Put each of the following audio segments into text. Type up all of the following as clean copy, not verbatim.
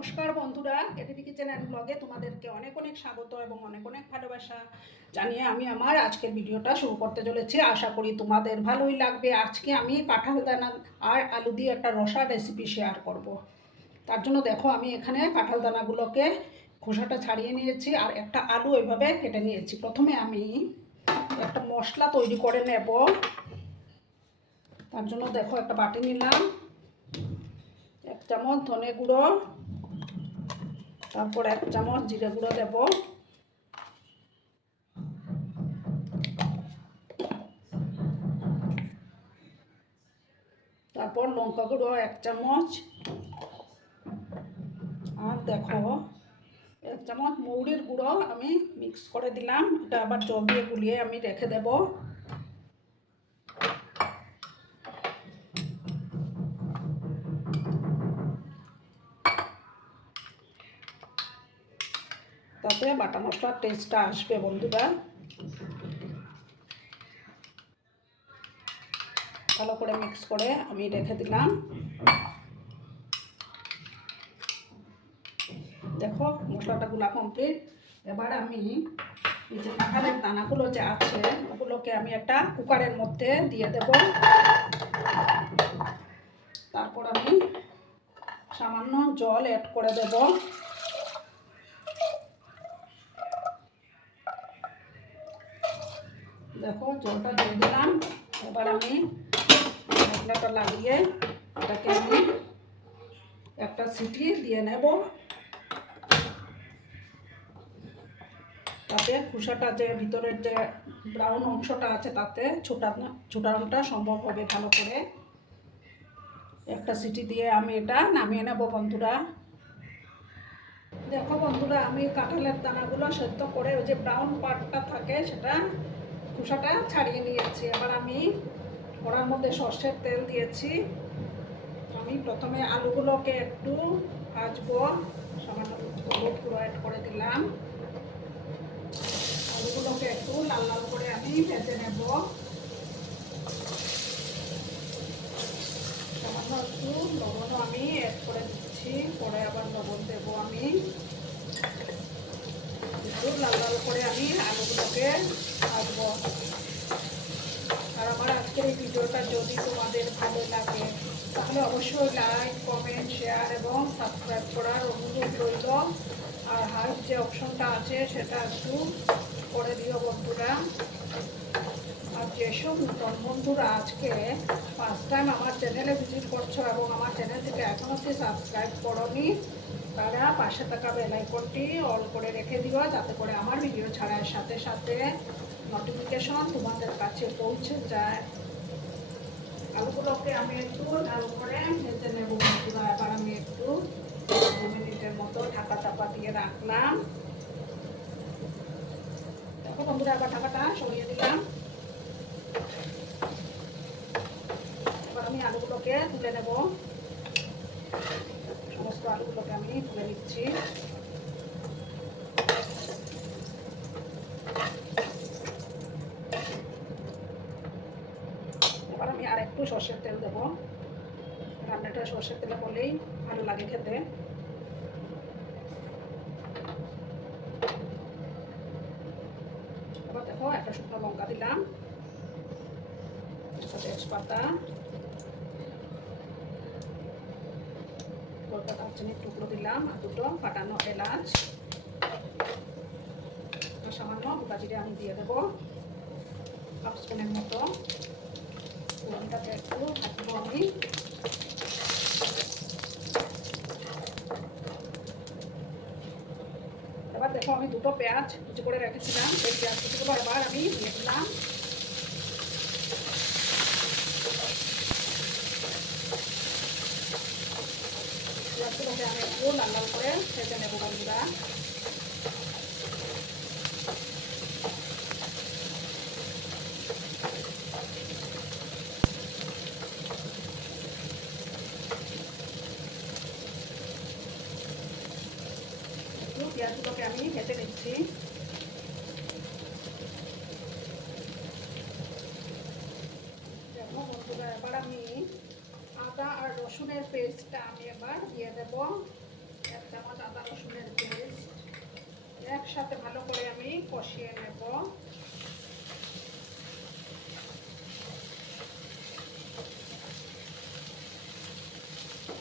নমস্কার বন্ধুরা, KTV kitchen and ব্লগে তোমাদেরকে অনেক অনেক স্বাগত এবং অনেক অনেক ভালোবাসা জানিয়ে আমি আমার আজকের ভিডিওটা শুরু করতে চলেছি। আশা করি তোমাদের ভালোই লাগবে। আজকে আমি কাঁঠাল দানা আর আলু দিয়ে একটা রসা রেসিপি শেয়ার করব। তার জন্য দেখো আমি এখানে কাঁঠাল দানাগুলোকে খোসাটা ছাড়িয়ে নিয়েছি আর একটা আলু এভাবে কেটে নিয়েছি। প্রথমে আমি একটা মশলা তৈরি করে নেব। তার জন্য দেখো একটা বাটি নিলাম, 1 চামচ ধনে গুঁড়ো, তারপর 1 চামচ জিরে গুঁড়ো দেব, তারপর লঙ্কা গুঁড়ো 1 চামচ, আর দেখো 1 চামচ মৌরির গুঁড়ো আমি মিক্স করে দিলাম। এটা আবার জল দিয়ে গুলিয়ে আমি রেখে দেব। তাতে বাটা মশলার টেস্টটা আসবে বন্ধুরা। ভালো করে মিক্স করে আমি রেখে দিলাম। দেখো মশলাটা গুলা কমপ্লিট। এবার আমি এই যে কাঁঠালের দানাগুলো যে আছে ওগুলোকে আমি একটা কুকারের মধ্যে দিয়ে দেব। তারপর আমি সামান্য জল অ্যাড করে দেব। দেখো জলটা দিয়ে দিলাম। এবার আমি মশলাটা লাগিয়ে এটাকে আমি একটা সিটি দিয়ে নেব। তাতে খোসাটা যে ভিতরের যে ব্রাউন অংশটা আছে তাতে ছোটানোটা সম্ভব হবে ভালো করে। একটা সিটি দিয়ে আমি এটা নামিয়ে নেব বন্ধুরা। দেখো বন্ধুরা, আমি কাঁঠালের দানাগুলো সেদ্ধ করে ওই যে ব্রাউন পার্টটা থাকে সেটা খোসাটা ছাড়িয়ে নিয়েছি। এবার আমি কড়ার মধ্যে সর্ষের তেল দিয়েছি। আমি প্রথমে আলুগুলোকে একটু ভাজবো। সামান্য হলুদ গুঁড়ো অ্যাড করে দিলাম। আলুগুলোকে একটু লাল লাল করে আমি ভেজে নেব। সামান্য একটু লবণও আমি অ্যাড করে দিচ্ছি, পরে আবার লবণ দেবো আমি। একটু লাল লাল করে আমি আলুগুলোকে ভাজবো। আর আমার আজকের এই ভিডিওটা যদি তোমাদের ভালো লাগে তাহলে অবশ্যই লাইক, কমেন্ট, শেয়ার এবং সাবস্ক্রাইব করার অনুরোধ রইল। আর হার্ট যে অপশনটা আছে সেটা একটু করে দিও বন্ধুরা। আর যেসব নতুন বন্ধুরা আজকে ফার্স্ট টাইম আমার চ্যানেলে ভিজিট করছো এবং আমার চ্যানেলটিকে এখনও অবধি সাবস্ক্রাইব করোনি, তারা পাশে থাকা বেল আইকনটি অল করে রেখে দিও, যাতে করে আমার ভিডিও ছাড়ার সাথে সাথে নোটিফিকেশন তোমাদের কাছে পৌঁছে যায়। আলুগুলোকে আমি একটু লাল করে ভেজে নেব বন্ধুরা। এবার আমি একটু 2 মিনিটের মতো ঢাকা চাপা দিয়ে রাখলাম। দেখো বন্ধুরা, আবার ঢাকাটা সরিয়ে দিলাম। এবার আমি আলুগুলোকে তুলে নেব। সমস্ত আলুগুলোকে আমি তুলে নিচ্ছি। এবার আমি আর একটু সর্ষের তেল দেবো। রান্নাটা সর্ষের তেলে করলেই ভালো লাগে খেতে। এবার দেখো একটা শুকনো লঙ্কা দিলাম, তেজপাতা, কয়েকটা দারচিনির টুকরো দিলাম, আর 2টো ফাটানো এলাচ, আর সামান্য গোটা জিরে আমি দিয়ে দেবো 1/2 স্পুনের মতো। ফোড়নটাকে একটু ভাজবো আমি। এবার দেখো আমি 2টো পেঁয়াজ কুচি করে রেখেছিলাম, এই পেঁয়াজ কুচিগুলো এবার আমি দিয়ে দিলাম। পেঁয়াজগুলোকে আমি একটু লাল লাল করে ভেজে নেবো বন্ধুরা। পেঁয়াজগুলোকে আমি ভেজে নিচ্ছি। দেখো বন্ধুরা, এবার আমি আদা আর রসুনের পেস্টটা আমি এবার দিয়ে দেবো 1 আদা রসুনের পেস্ট একসাথে ভালো করে আমি কষিয়ে নেব।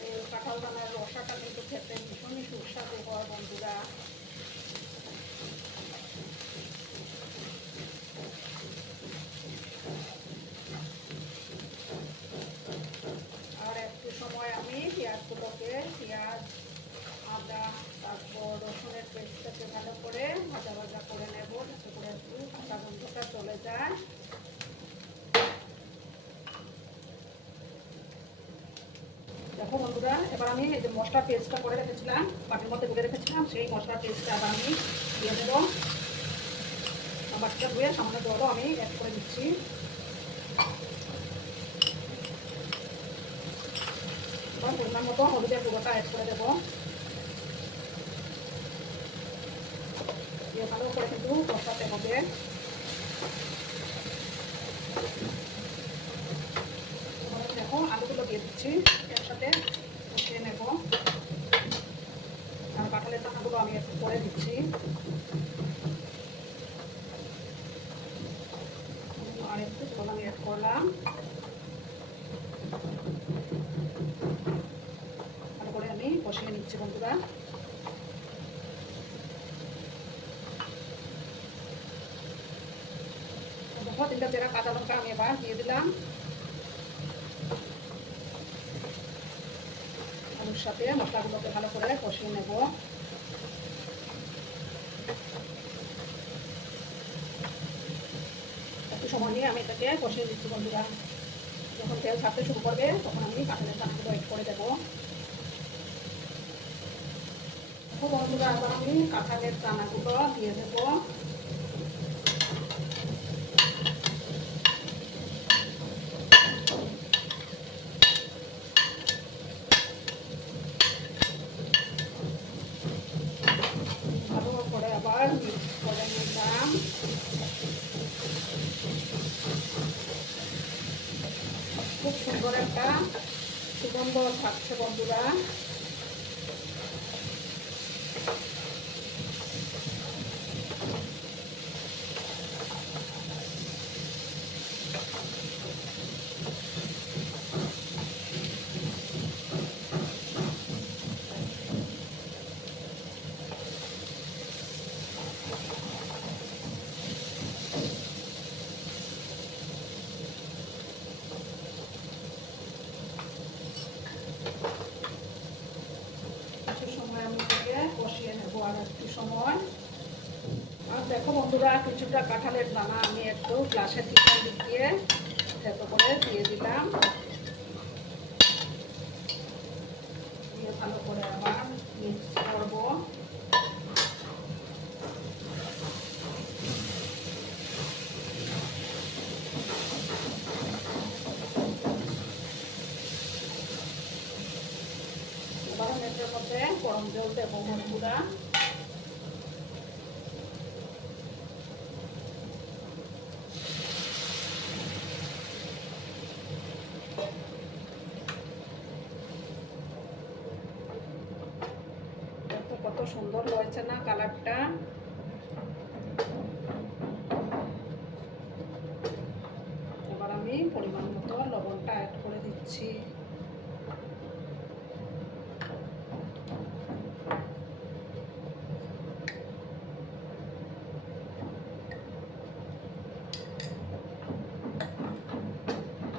এই কাঁঠাল দানার রসাটা কিন্তু খেতে ভীষণই সুস্বাদু হয় বন্ধুরা। আর একটু সময় আমি পেঁয়াজগুলোকে আদা তারপর রসুনের পেস্টটাকে ভালো করে ভাজা ভাজা করে নেব, যাতে করে একটু কাঁচা গন্ধটা চলে যায়। দেখো বন্ধুরা, এবার আমি এই যে মশলা পেস্টটা করে রেখেছিলাম, বাটির মধ্যে গুলে রেখেছিলাম, সেই মশলা পেস্টটা আবার আমি দিয়ে দেবো। বাটিটা ধুয়ে সামান্য জলও আমি অ্যাড করে দিচ্ছি। এবার পরিমাণ মতো হলুদের গুঁড়োটা অ্যাড করে দেবো। দিয়ে ভালো করে কিন্তু কষাতে হবে। দেখো আলুগুলো দিয়ে দিচ্ছি, একসাথে কষিয়ে নেব। আর কাঁঠালের দানাগুলো আমি একটু করে দিচ্ছি। আর একটু জল আমি অ্যাড করলাম। ভালো করে আমি কষিয়ে নিচ্ছি বন্ধুরা। দেখো 3টা চেরা কাঁচা লঙ্কা আমি এবার দিয়ে দিলাম আলুর সাথে। মশলাগুলোকে ভালো করে কষিয়ে নেব। একটু সময় নিয়ে আমি এটাকে কষিয়ে দিচ্ছি বন্ধুরা। যখন তেল ছাড়তে শুরু করবে তখন আমি কাঁঠালের দানাগুলো অ্যাড করে দেবো। দেখো বন্ধুরা, আবার আমি কাঁঠালের দানাগুলো দিয়ে দেবো। ভালো করে আবার মিক্স করে নিলাম। খুব সুন্দর একটা সুগন্ধ থাকছে বন্ধুরা। কষিয়ে নেব আর একটু সময়। আর দেখো বন্ধুরা, কিছুটা কাঁঠালের দানা আমি একটু গ্লাসের ভিতর দিয়ে এত করে দিয়ে দিলাম। দিয়ে ভালো করে আবার মিক্স করব। এবার এটার মধ্যে গরম জল দেবো বন্ধুরা। কত সুন্দর হয়েছে না কালারটা। এবার আমি পরিমাণ মতো লবণটা অ্যাড করে দিচ্ছি।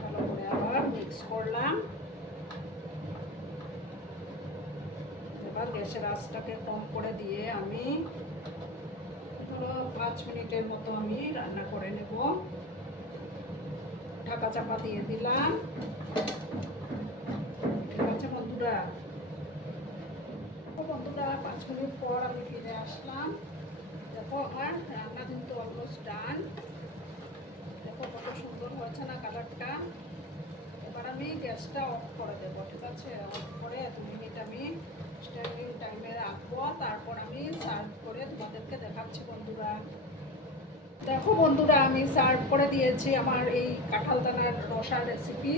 ভালো করে আবার মিক্স করলাম। এবার গ্যাসের আঁচটাকে কম করে দিয়ে আমি ধরো 5 মিনিটের মতো আমি রান্না করে নেব। ঢাকা চাপা দিয়ে দিলাম। ঠিক আছে বন্ধুরা। বন্ধুরা 5 মিনিট পর আমি ফিরে আসলাম। দেখো আমার রান্না কিন্তু অলমোস্ট ডান। দেখো কত সুন্দর হয়েছে না কালারটা। এবার আমি গ্যাসটা অফ করে দেবো। ঠিক আছে, অফ করে 2 মিনিট আমি স্ট্যান্ডিং টাইমে রাখবো। তারপর আমি সার্ভ করে তোমাদেরকে দেখাচ্ছি বন্ধুরা। দেখো বন্ধুরা, আমি সার্ভ করে দিয়েছি আমার এই কাঁঠাল দানার রসার রেসিপি।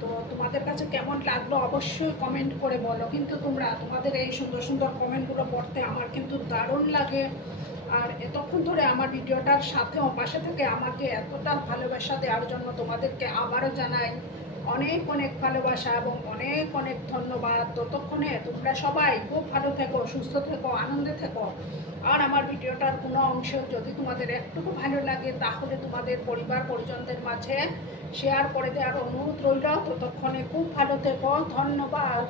তো তোমাদের কাছে কেমন লাগলো অবশ্যই কমেন্ট করে বলো। কিন্তু তোমাদের এই সুন্দর সুন্দর কমেন্টগুলো পড়তে আমার কিন্তু দারুণ লাগে। আর এতক্ষণ ধরে আমার ভিডিওটার সাথেও পাশে থেকে আমাকে এতটা ভালোবাসা দেওয়ার জন্য তোমাদেরকে আবারও জানাই অনেক অনেক ভালোবাসা এবং অনেক অনেক ধন্যবাদ। ততক্ষণে তোমরা সবাই খুব ভালো থেকো, সুস্থ থেকো, আনন্দে থেকো। আর আমার ভিডিওটার কোনো অংশ যদি তোমাদের একটুকু ভালো লাগে তাহলে তোমাদের পরিবার পরিজনদের মাঝে শেয়ার করে দেওয়ার অনুরোধ রইল। ততক্ষণে খুব ভালো থেকো, ধন্যবাদ।